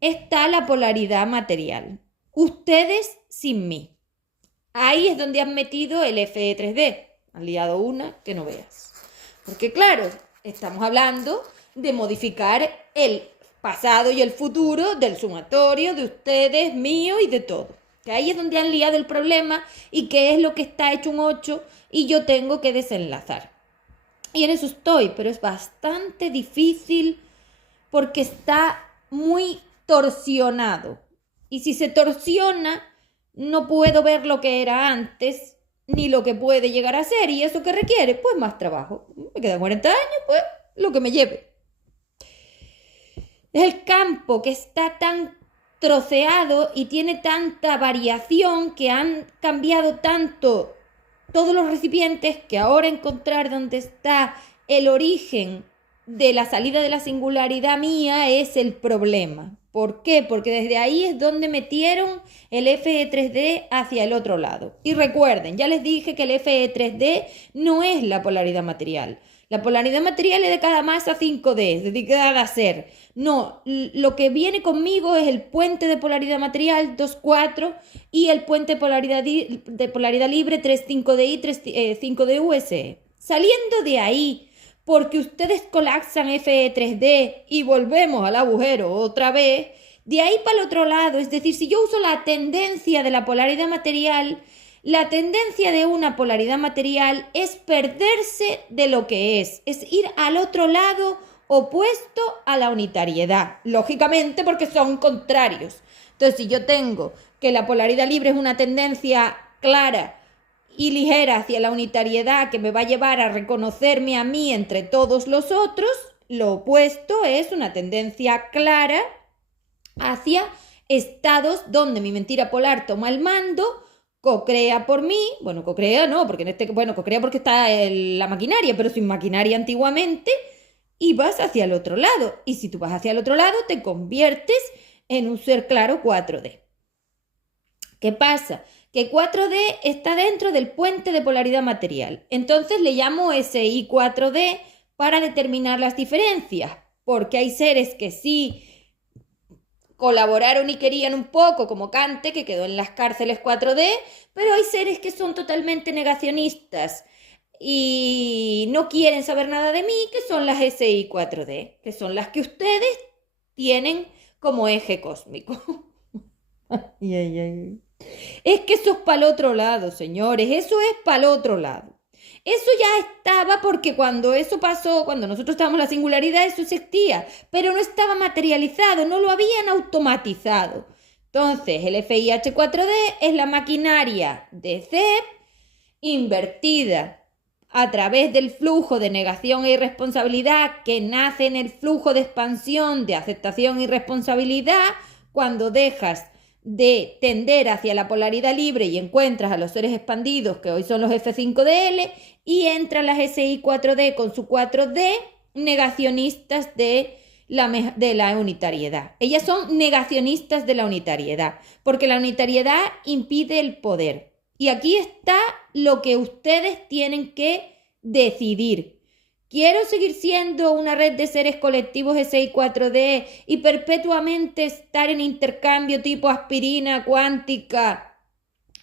está la polaridad material. Ustedes sin mí. Ahí es donde han metido el FE3D. Han liado una que no veas. Porque claro, estamos hablando de modificar el pasado y el futuro del sumatorio de ustedes, mío y de todo. Que ahí es donde han liado el problema y que es lo que está hecho un 8 y yo tengo que desenlazar. Y en eso estoy, pero es bastante difícil porque está muy torsionado. Y si se torsiona, no puedo ver lo que era antes ni lo que puede llegar a ser. ¿Y eso qué requiere? Pues más trabajo. Me quedan 40 años, pues lo que me lleve. Es el campo que está tan troceado y tiene tanta variación, que han cambiado tanto todos los recipientes, que ahora encontrar dónde está el origen de la salida de la singularidad mía es el problema. ¿Por qué? Porque desde ahí es donde metieron el FE3D hacia el otro lado. Y recuerden, ya les dije que el FE3D no es la polaridad material. La polaridad material es de cada masa 5D, es de cada ser. No, lo que viene conmigo es el puente de polaridad material 2,4 y el puente de polaridad libre 3,5D y 5D US. Saliendo de ahí, porque ustedes colapsan FE3D y volvemos al agujero otra vez, de ahí para el otro lado, es decir, si yo uso la tendencia de la polaridad material, la tendencia de una polaridad material es perderse de lo que es ir al otro lado opuesto a la unitariedad, lógicamente porque son contrarios. Entonces, si yo tengo que la polaridad libre es una tendencia clara y ligera hacia la unitariedad que me va a llevar a reconocerme a mí entre todos los otros, lo opuesto es una tendencia clara hacia estados donde mi mentira polar toma el mando, cocrea por mí, bueno, cocrea no, porque cocrea porque está la maquinaria, pero sin maquinaria antiguamente, y vas hacia el otro lado. Y si tú vas hacia el otro lado, te conviertes en un ser claro 4D. ¿Qué pasa? que 4D está dentro del puente de polaridad material. Entonces le llamo SI 4D para determinar las diferencias, porque hay seres que sí colaboraron y querían un poco, como Kant, que quedó en las cárceles 4D, pero hay seres que son totalmente negacionistas y no quieren saber nada de mí, que son las SI 4D, que son las que ustedes tienen como eje cósmico. Ay, ay, ay. Es que eso es para el otro lado, señores, eso es para el otro lado. Eso ya estaba porque cuando eso pasó, cuando nosotros estábamos en la singularidad, eso existía, pero no estaba materializado, no lo habían automatizado. Entonces, el FIH4D es la maquinaria de CEP invertida a través del flujo de negación e irresponsabilidad que nace en el flujo de expansión de aceptación y responsabilidad cuando dejas de tender hacia la polaridad libre y encuentras a los seres expandidos, que hoy son los F5DL, y entran las SI4D con su 4D, negacionistas de la unitariedad. Ellas son negacionistas de la unitariedad, porque la unitariedad impide el poder. Y aquí está lo que ustedes tienen que decidir. ¿Quiero seguir siendo una red de seres colectivos SI4D y perpetuamente estar en intercambio tipo aspirina cuántica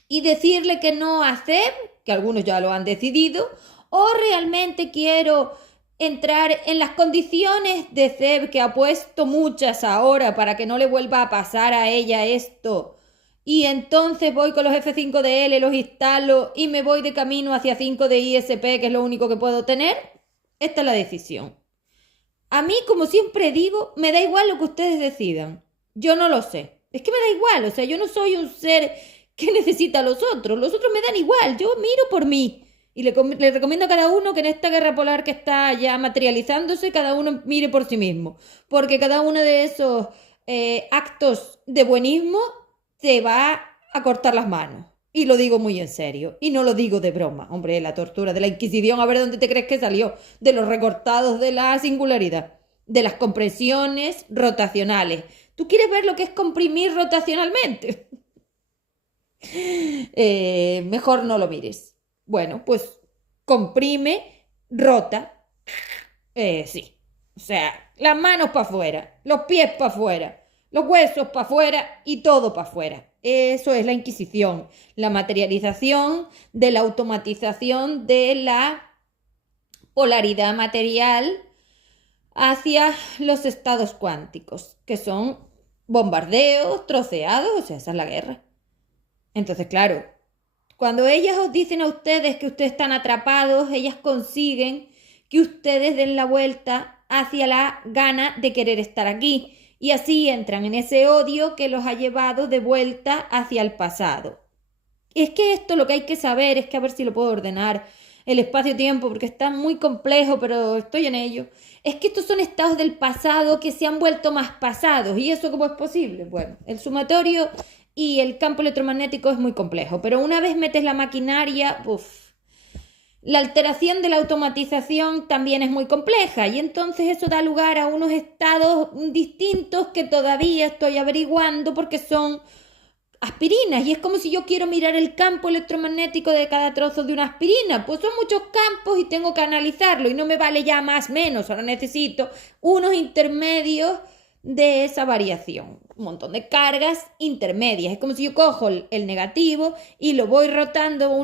y decirle que no a CEP, que algunos ya lo han decidido, o realmente quiero entrar en las condiciones de CEP que ha puesto muchas ahora para que no le vuelva a pasar a ella esto? Y entonces voy con los F5DL, los instalo y me voy de camino hacia 5D ISP, que es lo único que puedo tener. Esta es la decisión. A mí, como siempre digo, me da igual lo que ustedes decidan. Yo no lo sé. Es que me da igual, o sea, yo no soy un ser que necesita a los otros me dan igual, yo miro por mí. Y le recomiendo a cada uno que en esta guerra polar que está ya materializándose, cada uno mire por sí mismo. Porque cada uno de esos actos de buenismo te va a cortar las manos. Y lo digo muy en serio. Y no lo digo de broma. Hombre, la tortura de la Inquisición, a ver dónde te crees que salió. De los recortados de la singularidad. De las compresiones rotacionales. ¿Tú quieres ver lo que es comprimir rotacionalmente? Mejor no lo mires. Bueno, pues comprime, rota. Sí. O sea, las manos para afuera, los pies para afuera, los huesos para afuera y todo para afuera. Eso es la Inquisición, la materialización de la automatización de la polaridad material hacia los estados cuánticos, que son bombardeos, troceados, o sea, esa es la guerra. Entonces, claro, cuando ellas os dicen a ustedes que ustedes están atrapados, ellas consiguen que ustedes den la vuelta hacia la gana de querer estar aquí. Y así entran en ese odio que los ha llevado de vuelta hacia el pasado. Es que esto lo que hay que saber es que a ver si lo puedo ordenar el espacio-tiempo porque está muy complejo, pero estoy en ello. Es que estos son estados del pasado que se han vuelto más pasados. ¿Y eso cómo es posible? Bueno, el sumatorio y el campo electromagnético es muy complejo, pero una vez metes la maquinaria, la alteración de la automatización también es muy compleja y entonces eso da lugar a unos estados distintos que todavía estoy averiguando porque son aspirinas y es como si yo quiero mirar el campo electromagnético de cada trozo de una aspirina, pues son muchos campos y tengo que analizarlo y no me vale ya más menos, ahora necesito unos intermedios de esa variación, un montón de cargas intermedias, es como si yo cojo el negativo y lo voy rotando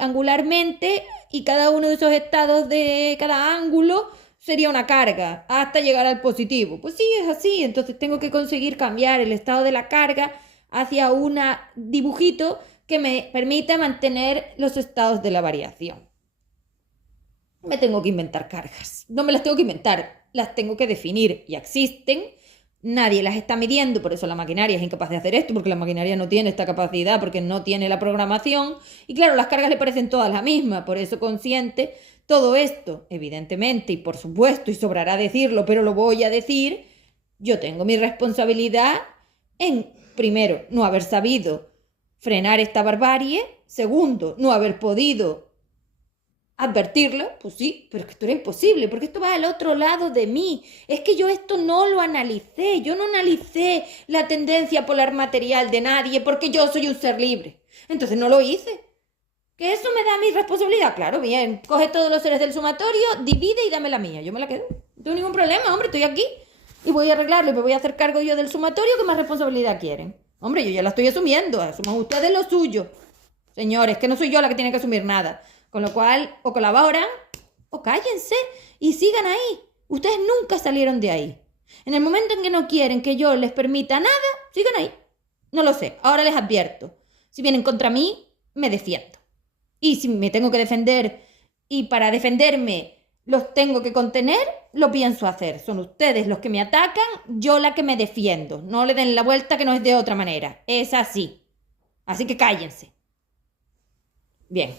angularmente y cada uno de esos estados de cada ángulo sería una carga hasta llegar al positivo. Pues sí, es así, entonces tengo que conseguir cambiar el estado de la carga hacia un dibujito que me permita mantener los estados de la variación. Me tengo que inventar cargas. No me las tengo que inventar, las tengo que definir. Ya existen, nadie las está midiendo, por eso la maquinaria es incapaz de hacer esto, porque la maquinaria no tiene esta capacidad, porque no tiene la programación. Y claro, las cargas le parecen todas las mismas, por eso consciente todo esto, evidentemente, y por supuesto, y sobrará decirlo, pero lo voy a decir, yo tengo mi responsabilidad en, primero, no haber sabido frenar esta barbarie, segundo, no haber podido Advertirlo, pues sí, pero es que esto era imposible, porque esto va al otro lado de mí. Es que yo esto no lo analicé, yo no analicé la tendencia polar material de nadie porque yo soy un ser libre. Entonces no lo hice. ¿Que eso me da mi responsabilidad? Claro, bien. Coge todos los seres del sumatorio, divide y dame la mía. Yo me la quedo. No tengo ningún problema, hombre, estoy aquí. Y voy a arreglarlo y me voy a hacer cargo yo del sumatorio. ¿Qué más responsabilidad quieren? Hombre, yo ya la estoy asumiendo. Asuman ustedes lo suyo. Señores, que no soy yo la que tiene que asumir nada. Con lo cual, o colaboran, o cállense y sigan ahí. Ustedes nunca salieron de ahí. En el momento en que no quieren que yo les permita nada, sigan ahí. No lo sé. Ahora les advierto. Si vienen contra mí, me defiendo. Y si me tengo que defender y para defenderme los tengo que contener, lo pienso hacer. Son ustedes los que me atacan, yo la que me defiendo. No le den la vuelta que no es de otra manera. Es así. Así que cállense. Bien.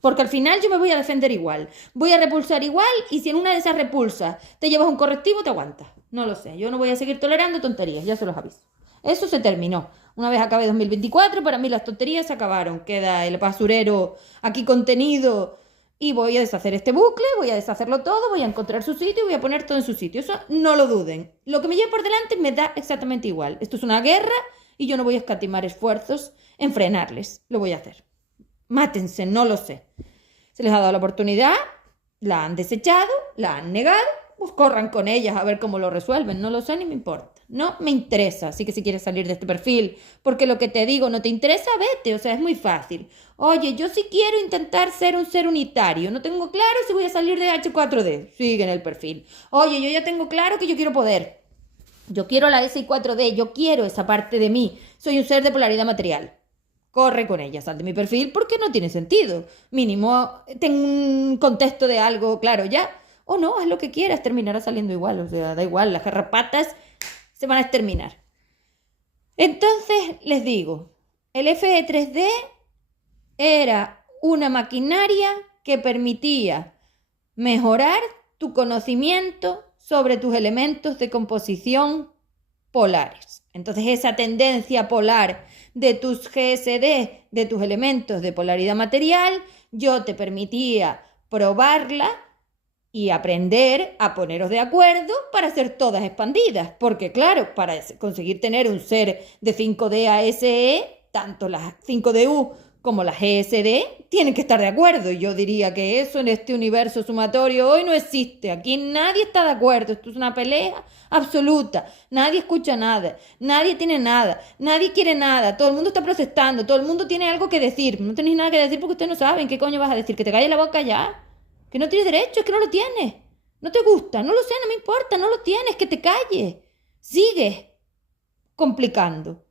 Porque al final yo me voy a defender igual. Voy a repulsar igual y si en una de esas repulsas te llevas un correctivo, te aguantas. No lo sé. Yo no voy a seguir tolerando tonterías, ya se los aviso. Eso se terminó. Una vez acabe 2024, para mí las tonterías se acabaron. Queda el basurero aquí contenido y voy a deshacer este bucle, voy a deshacerlo todo, voy a encontrar su sitio y voy a poner todo en su sitio. Eso no lo duden. Lo que me lleve por delante me da exactamente igual. Esto es una guerra y yo no voy a escatimar esfuerzos en frenarles. Lo voy a hacer. Mátense, no lo sé. Se les ha dado la oportunidad, la han desechado, la han negado, pues corran con ellas a ver cómo lo resuelven. No lo sé ni me importa. No me interesa. Así que si quieres salir de este perfil porque lo que te digo no te interesa, vete. O sea, es muy fácil. Oye, yo sí quiero intentar ser un ser unitario. No tengo claro si voy a salir de H4D. Sigue en el perfil. Oye, yo ya tengo claro que yo quiero poder. Yo quiero la SI4D. Yo quiero esa parte de mí. Soy un ser de polaridad material. Corre con ella, sal de mi perfil porque no tiene sentido. Mínimo, ten un contexto de algo claro ya. O no, haz lo que quieras, terminará saliendo igual. O sea, da igual, las garrapatas se van a exterminar. Entonces, les digo, el FE3D era una maquinaria que permitía mejorar tu conocimiento sobre tus elementos de composición polares. Entonces, esa tendencia polar de tus GSD, de tus elementos de polaridad material, yo te permitía probarla y aprender a poneros de acuerdo para ser todas expandidas. Porque claro, para conseguir tener un ser de 5D ASE, tanto las 5DU como las GSD tienen que estar de acuerdo. Y yo diría que eso en este universo sumatorio hoy no existe. Aquí nadie está de acuerdo. Esto es una pelea absoluta. Nadie escucha nada. Nadie tiene nada. Nadie quiere nada. Todo el mundo está protestando. Todo el mundo tiene algo que decir. No tenéis nada que decir porque ustedes no saben qué coño vas a decir. Que te calles la boca ya. Que no tienes derecho. Es que no lo tienes. No te gusta. No lo sé. No me importa. No lo tienes. Que te calles. Sigues complicando.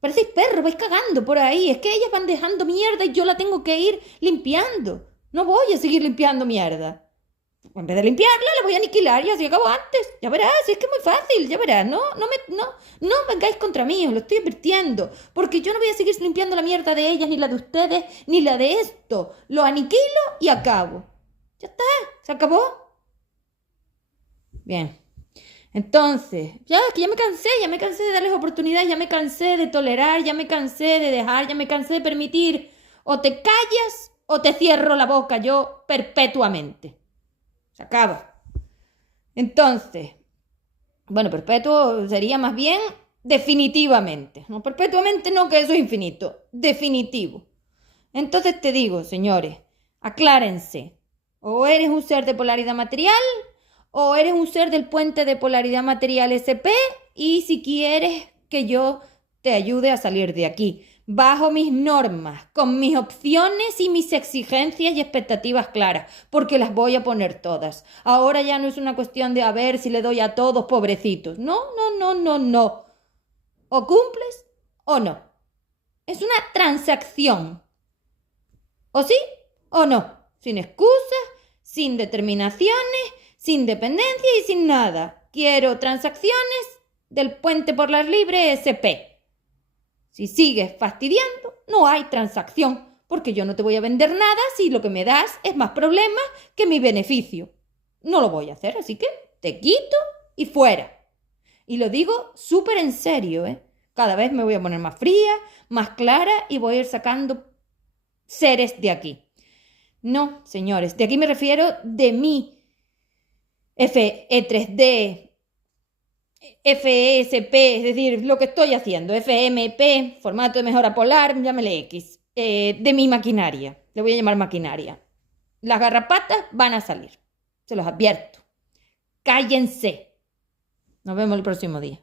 Parecéis perros, vais cagando por ahí. Es que ellas van dejando mierda y yo la tengo que ir limpiando. No voy a seguir limpiando mierda. En vez de limpiarla, la voy a aniquilar y así acabo antes. Ya verás, es que es muy fácil, ya verás. No vengáis contra mí, os lo estoy advirtiendo. Porque yo no voy a seguir limpiando la mierda de ellas, ni la de ustedes, ni la de esto. Lo aniquilo y acabo. Ya está, se acabó. Bien. Entonces, que ya me cansé de darles oportunidades, ya me cansé de tolerar, ya me cansé de dejar, ya me cansé de permitir. O te callas o te cierro la boca yo perpetuamente. Se acaba. Entonces, bueno, perpetuo sería más bien definitivamente. No, perpetuamente no, que eso es infinito. Definitivo. Entonces te digo, señores, aclárense. O eres un ser de polaridad material o eres un ser del puente de polaridad material SP y si quieres que yo te ayude a salir de aquí, bajo mis normas, con mis opciones y mis exigencias y expectativas claras, porque las voy a poner todas. Ahora ya no es una cuestión de a ver si le doy a todos, pobrecitos. No. O cumples o no. Es una transacción. O sí o no. Sin excusas, sin determinaciones, sin dependencia y sin nada. Quiero transacciones del puente por las libres SP. Si sigues fastidiando, no hay transacción, porque yo no te voy a vender nada si lo que me das es más problemas que mi beneficio. No lo voy a hacer, así que te quito y fuera. Y lo digo súper en serio, ¿eh? Cada vez me voy a poner más fría, más clara y voy a ir sacando seres de aquí. No, señores, de aquí me refiero de mi FE3D, FESP, es decir, lo que estoy haciendo, FMP, formato de mejora polar, llámele X, de mi maquinaria, le voy a llamar maquinaria. Las garrapatas van a salir, se los advierto. Cállense. Nos vemos el próximo día.